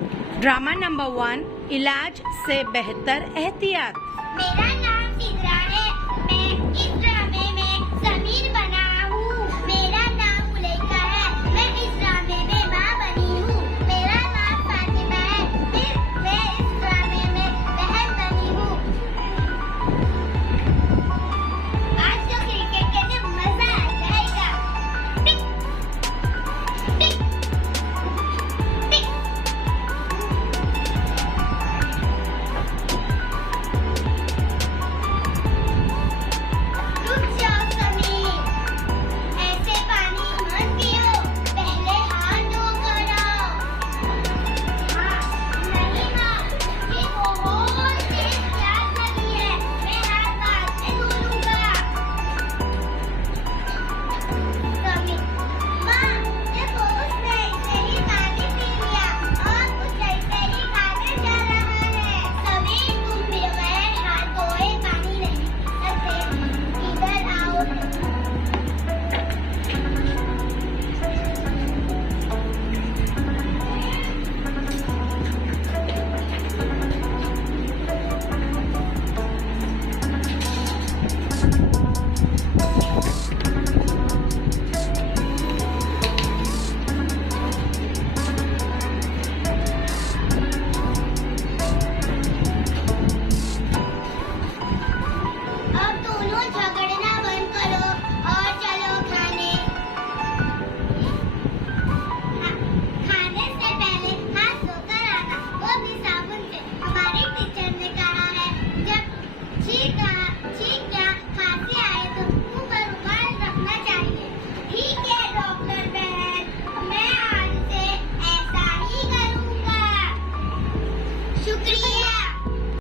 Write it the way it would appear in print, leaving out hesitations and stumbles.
Drama number 1, इलाज से बेहतर एहतियात। मेरा नाम सिद्रा है। मैं इस ड्रामे में समीर बना हूँ। मेरा नाम मुलेका है। मैं इस ड्रामे में माँ बनी हूँ। मेरा नाम फातिमा है। मैं इस ड्रामे में बहन बनी हूँ। आज तो क्रिकेट खेलने मजा आ जाएगा। टिक टिक टिक। रुक जाओ समीर, ऐसे पानी मत पियो, पहले हाथ धोकर आओ। हाँ, नहीं माँ, ये बहुत तेज प्यास लगी है, मैं हाथ बाद में धो लूंगा। समीर, माँ, देखो उसने ऐसे ही पानी पी लिया और कुछ ऐसे ही खाने जा रहा है। समीर, तुम बगैर हाथ धोए पानी नहीं पी सकते। इधर आओ। अब दोनों झगड़ना बंद करो और चलो खाने। खाने से पहले हाथ धोकर आना, वो भी साबुन से। हमारे टीचर ने कहा है जब छींक या खांसी आए तो मुंह पर रुमाल रखना चाहिए। ठीक है डॉक्टर बहन, मैं आज से ऐसा ही करूँगा। शुक्रिया।